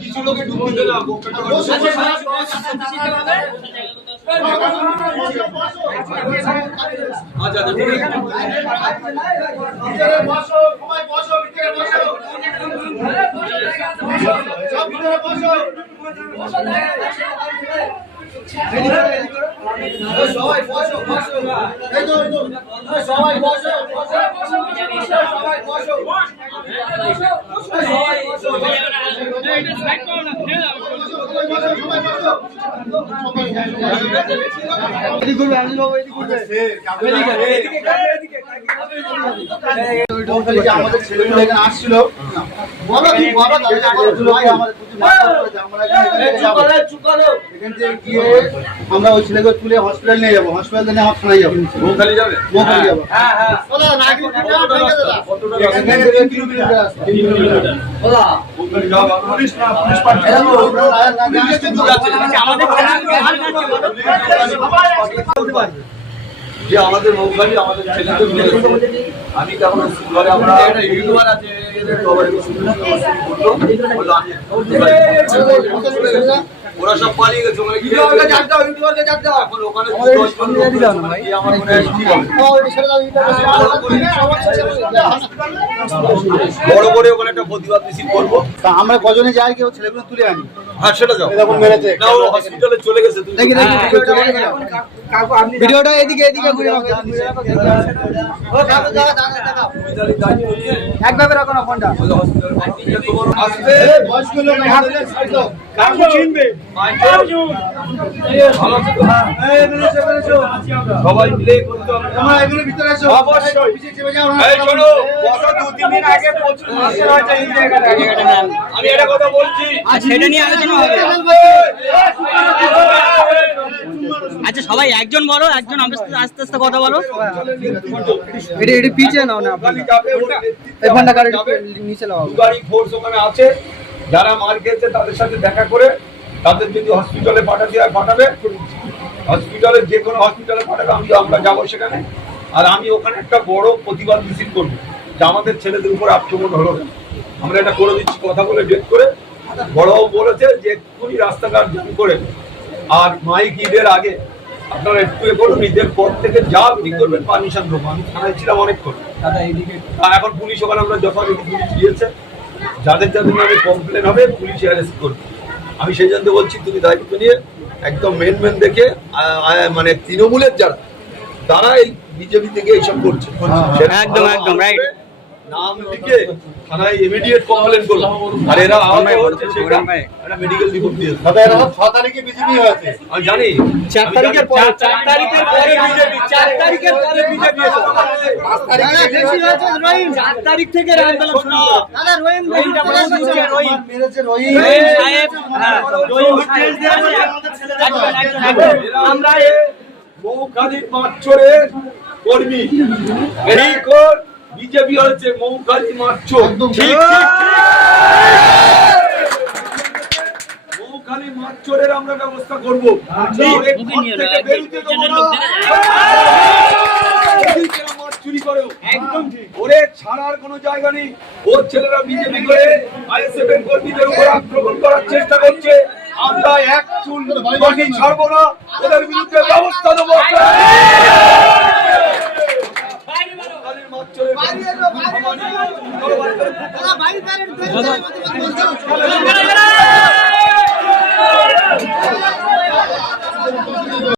কিছু লোকে ডুবতে না আচ্ছা ঠিক আছে বসো সবাই বসো ভিতরে বসো সব ভিতরে বসো সবাই বসো বসো এই তো সবাই বসো বসো সবাই বসো সবাই বসো এটা সাইড করো না ছেড়ে দাও সবাই বসো এদিকে ঘুরবে আমি লোক এদিকে ঘুরবে এদিকে আমাদের ছেলেগুলো এখানে আসছিল বলো কি বলো এখান থেকে গিয়ে আমরা ওই ছেলেকে তুলে হসপিটাল নিয়ে যাবো হসপিটাল নিয়ে আমার থানায় যাবো মৌখালি যাবে মৌখালি যাবো যে আমাদের মৌখালি আমাদের ছেলেদের আমি তখন ঘরে আমরা একটা ইউটিউবার আছে ওরা সব পালিয়ে গেছে বড় করে ওখানে একটা প্রতিবাদ মিছিল করবো আমরা কজনে যাই কেউ ছেলেগুলো তুলে আনি হ্যাঁ সেটা যাও এরকম মেরেছে হসপিটালে চলে গেছে ভিডিওটা এদিকে এদিকে ঘুরে একভাবে রাখো না ফোনটা আসবে বয়স্ক লোক কাকু চিনবে সবাই মিলে করতে হবে তোমরা এগুলো ভিতরে এসো অবশ্যই পিছে চেপে যাও এই শোনো গত 2-3 দিন আগে প্রচুর সমস্যা হয়েছে এই জায়গাটা আমি একটা কথা বলছি আজ সেটা নিয়ে আলোচনা হবে আচ্ছা সবাই একজন বলো একজন আস্তে আস্তে কথা বলো এটা পিছে নাও না এই ফোনটা গাড়ি নিচে লাগাও গাড়ি ফোর্স ওখানে আছে যারা মার খেয়েছে তাদের সাথে দেখা করে তাদের যদি হসপিটালে পাঠাতে হয় পাঠাবে হসপিটালে যে কোনো হসপিটালে পাঠাবে আমরা যাবো সেখানে আর আমি ওখানে একটা বড় প্রতিবাদ মিছিল করবো যে আমাদের ছেলেদের উপর আক্রমণ হলো না আমরা এটা করে দিচ্ছি কথা বলে ডেট করে বড়বাবু বলেছে যে এক্ষুনি রাস্তাঘাট জাম করে আর মাইক ঈদের আগে আপনারা একটু এ করুন ঈদের পর থেকে যা বিক্রি করবেন পারমিশন দেবো আমি থানায় ছিলাম অনেকক্ষণ আর এখন পুলিশ ওখানে আমরা যথারীতি পুলিশ দিয়েছে যাদের যাদের নামে কমপ্লেন হবে পুলিশ অ্যারেস্ট করবে আমি সেই জন্য বলছি তুমি দায়িত্ব নিয়ে একদম মেন দেখে মানে তৃণমূলের যারা তারা এই বিজেপি থেকে এইসব করছে একদম একদম রাইট নাম লিখে থানায় ইমিডিয়েট কমপ্লেন করলো আর এরা একটা মেডিকেল রিপোর্ট দিয়েছে দাদা এরা 6 তারিখে বিজেপি হয়েছে আমি জানি 4 তারিখের পরে 4 তারিখের পরে বিজেপি 4 তারিখের পরে বিজেপি আছে 5 তারিখে বেশি হয়েছে রহিম 4 তারিখ থেকে আন্দোলন শুরু দাদা রহিমটা বলেছে রহিম মেরেছে রহিম সাহেব হ্যাঁ রহিম স্টেজ দিয়ে আমাদের ছেলেরা আমরা মৌখালির মাঠচোরের কর্মী ভেরি গুড বিজেপি হচ্ছে মৌখালি মাঠচোর ঠিক মৌখালি মাঠচোরের আমরা ব্যবস্থা করব চুরি করে একদম ঠিক ওরে ছাড়ার কোনো জায়গা নেই ওর ছেলেরা বিজেপি করে আইএসএফ এর কর্মীদের উপর আক্রমণ করার চেষ্টা করছে আমরা এক চুল ছাড়বো না ওদের বিরুদ্ধে ব্যবস্থা নেবো